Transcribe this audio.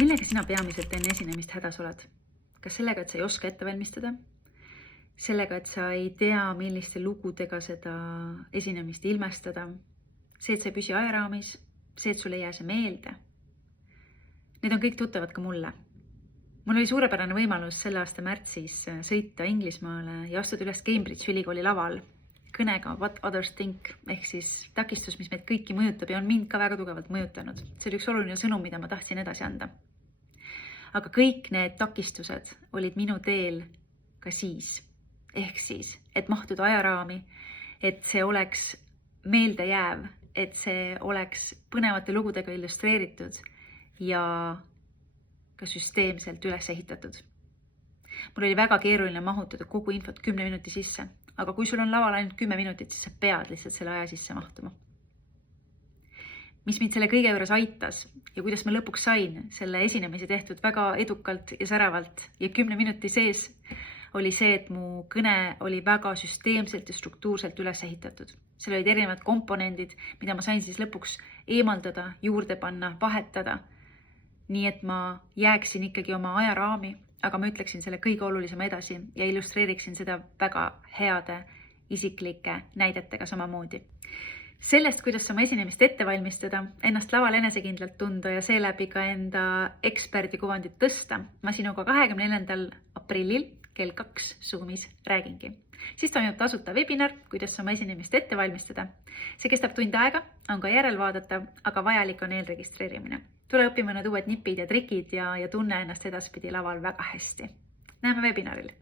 Millega sina peamiselt enne esinemist hädas oled? Kas sellega, et sa ei oska ette valmistada? Sellega, et sa ei tea, milliste lugudega seda esinemist ilmestada? See, et sa ei püsi ajaraamis? See, et sul ei jää see meelde? Need on kõik tuttavad ka mulle. Mul oli suurepärane võimalus selle aasta märtsis sõita Inglismaale ja astuda üles Cambridge ülikooli laval kõnega What Others Think, ehk siis takistus, mis meid kõiki mõjutab ja on mind ka väga tugevalt mõjutanud. See oli üks oluline sõnum, mida ma tahtsin edasi anda. Aga kõik need takistused olid minu teel ka siis. Ehk siis, et mahtuda ajaraami, et see oleks meeldejääv, et see oleks põnevate lugudega illustreeritud ja ka süsteemselt üles ehitatud. Mul oli väga keeruline mahutada kogu infot 10 minuti sisse, aga kui sul on laval ainult 10 minutit, siis sa pead lihtsalt selle aja sisse mahtuma. Mis mind selle kõige juures aitas ja kuidas ma lõpuks sain selle esinemise tehtud väga edukalt ja säravalt ja 10 minuti sees oli see, et mu kõne oli väga süsteemselt ja struktuurselt üles ehitatud. Seal olid erinevad komponendid, mida ma sain siis lõpuks eemaldada, juurde panna, vahetada. Nii et ma jääksin ikkagi oma ajaraami, aga ma ütleksin selle kõige olulisema edasi ja illustreeriksin seda väga heade isiklike näidetega samamoodi. Sellest, kuidas oma esinemist ette valmistada, ennast laval enesekindlalt tunda ja seeläbi ka enda eksperdi kuvandit tõsta, ma sinuga 24. aprillil kell 2 Zoomis räägingi. Siis toimub tasuta webinar, kuidas oma esinemist ette valmistada. See kestab tund aega, on ka järelvaadata, aga vajalik on eelregistreerimine. Tule õppima need uued nipid ja trikid ja tunne ennast edaspidi laval väga hästi. Näeme webinaril!